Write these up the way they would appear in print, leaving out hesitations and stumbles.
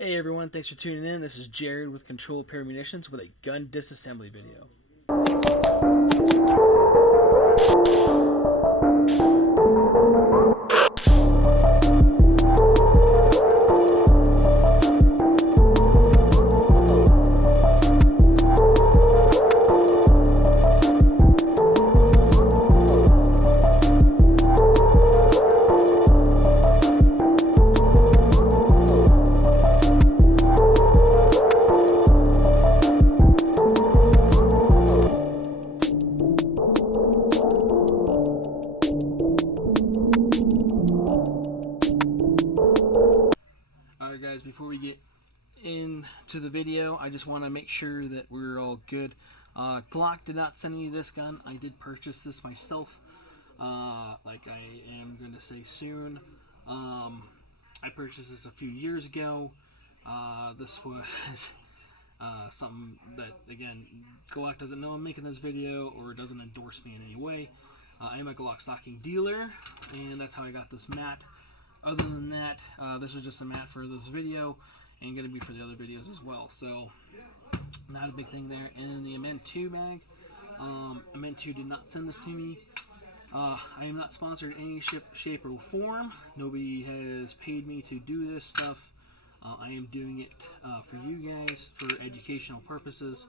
Hey everyone, thanks for tuning in. This is Jared with Control Pair Munitions with a gun disassembly video. Alright guys, before we get into the video, I just want to make sure that we're all good. Glock did not send me this gun. I did purchase this myself, like I am going to say soon. I purchased this a few years ago. This was something that, again, Glock doesn't know I'm making this video or doesn't endorse me in any way. I am a Glock stocking dealer, and that's how I got this mat. Other than that, this was just a mat for this video and going to be for the other videos as well. So, not a big thing there. And the Amend 2 bag, Amend 2 did not send this to me. I am not sponsored in any shape or form. Nobody has paid me to do this stuff. I am doing it for you guys for educational purposes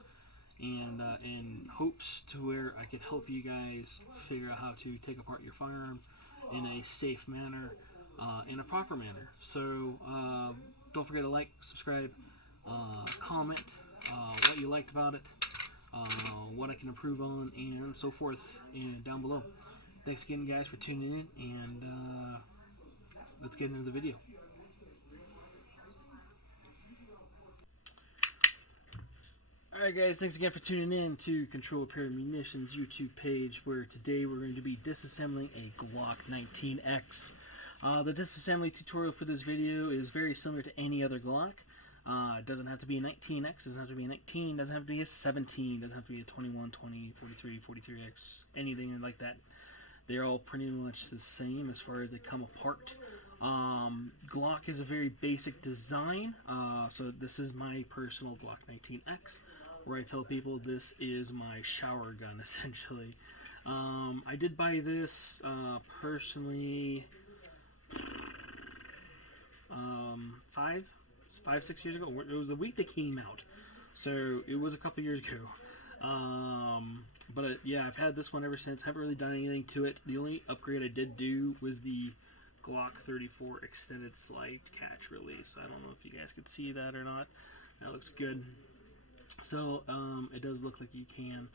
and in hopes to where I could help you guys figure out how to take apart your firearm in a safe manner. In a proper manner. So don't forget to like, subscribe, comment what you liked about it, what I can improve on, and so forth, and down below. Thanks again, guys, for tuning in, and let's get into the video. Alright guys, thanks again for tuning in to Control Pair Munitions YouTube page, where today we're going to be disassembling a Glock 19X. The disassembly tutorial for this video is very similar to any other Glock. It doesn't have to be a 19X, doesn't have to be a 19, doesn't have to be a 17, doesn't have to be a 21, 20, 43, 43X, anything like that. They're all pretty much the same as far as they come apart. Glock is a very basic design, so this is my personal Glock 19X, where I tell people this is my shower gun, essentially. I did buy this personally 5-6 years ago. It was the week they came out, so it was a couple years ago. But yeah, I've had this one ever since. Haven't really done anything to it. The only upgrade I did do was the Glock 34 extended slide catch release. I don't know if you guys could see that or not. That looks good. So it does look like you can.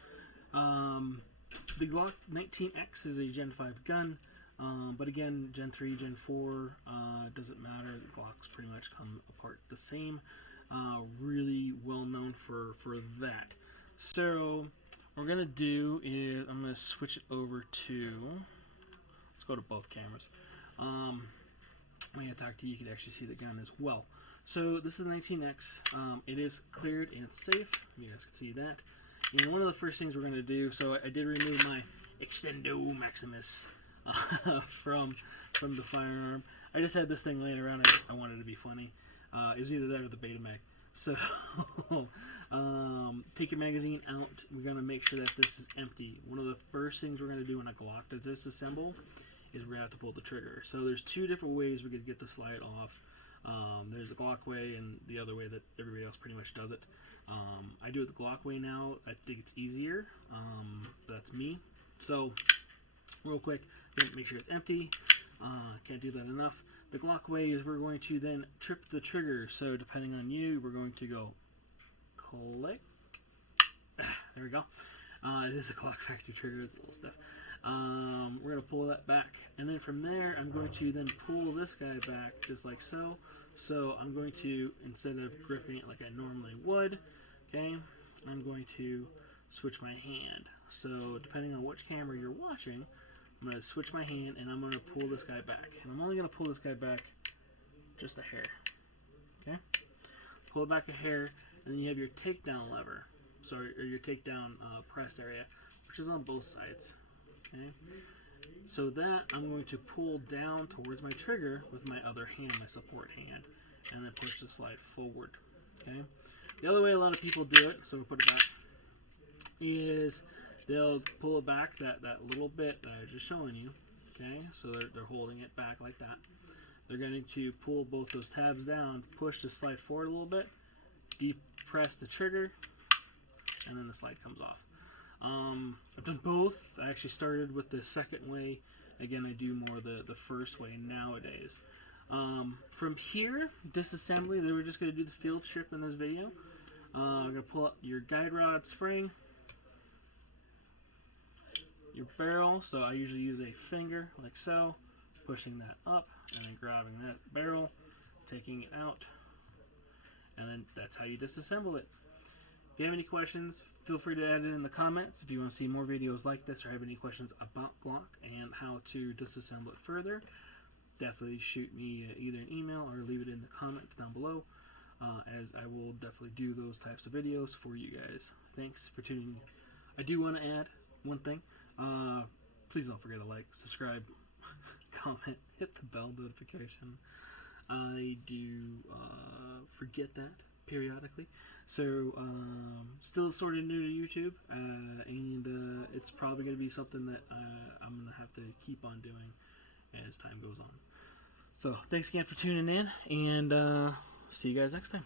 The Glock 19X is a Gen 5 gun. But again, Gen 3, Gen 4, doesn't matter. The Glocks pretty much come apart the same. Really well known for that. So, what we're going to do is, I'm going to switch it over to, let's go to both cameras. When I talk to you, you can actually see the gun as well. So, this is the 19X. It is cleared and safe. You guys can see that. And one of the first things we're going to do, so I did remove my Extendo Maximus from the firearm. I just had this thing laying around. I wanted it to be funny. It was either that or the Betamax. So take your magazine out. We're going to make sure that this is empty. One of the first things we're going to do in a Glock to disassemble is we're going to have to pull the trigger. So there's two different ways we could get the slide off. There's the Glock way and the other way that everybody else pretty much does it. I do it the Glock way now. I think it's easier. That's me. So real quick, make sure it's empty. Can't do that enough. The Glock way is we're going to then trip the trigger. So depending on you, we're going to go click. There we go. It is a Glock factory trigger. It's a little stiff. We're going to pull that back. And then from there, I'm going to then pull this guy back just like so. So I'm going to, instead of gripping it like I normally would, okay, I'm going to switch my hand. So depending on which camera you're watching, I'm going to switch my hand and I'm going to pull this guy back. And I'm only going to pull this guy back just a hair. Okay? Pull it back a hair, and then you have your takedown lever. Or your takedown press area, which is on both sides. Okay? So that I'm going to pull down towards my trigger with my other hand, my support hand. and then push the slide forward. Okay. The other way a lot of people do it, so we'll put it back, is they'll pull it back that little bit that I was just showing you. Okay, so they're holding it back like that. They're going to pull both those tabs down, push the slide forward a little bit, depress the trigger, and then the slide comes off. I've done both. I actually started with the second way. Again, I do more the first way nowadays. From here, disassembly, they were just going to do the field strip in this video. I'm going to pull up your guide rod spring, your barrel, so I usually use a finger like so, pushing that up and then grabbing that barrel, taking it out, and then that's how you disassemble it. If you have any questions, feel free to add it in the comments. If you want to see more videos like this or have any questions about Glock and how to disassemble it further, definitely shoot me either an email or leave it in the comments down below, as I will definitely do those types of videos for you guys. Thanks for tuning in. I do want to add one thing. Please don't forget to like, subscribe, comment, hit the bell notification. I do forget that periodically. So, still sort of new to YouTube, and it's probably going to be something that I'm going to have to keep on doing as time goes on. So, thanks again for tuning in, and see you guys next time.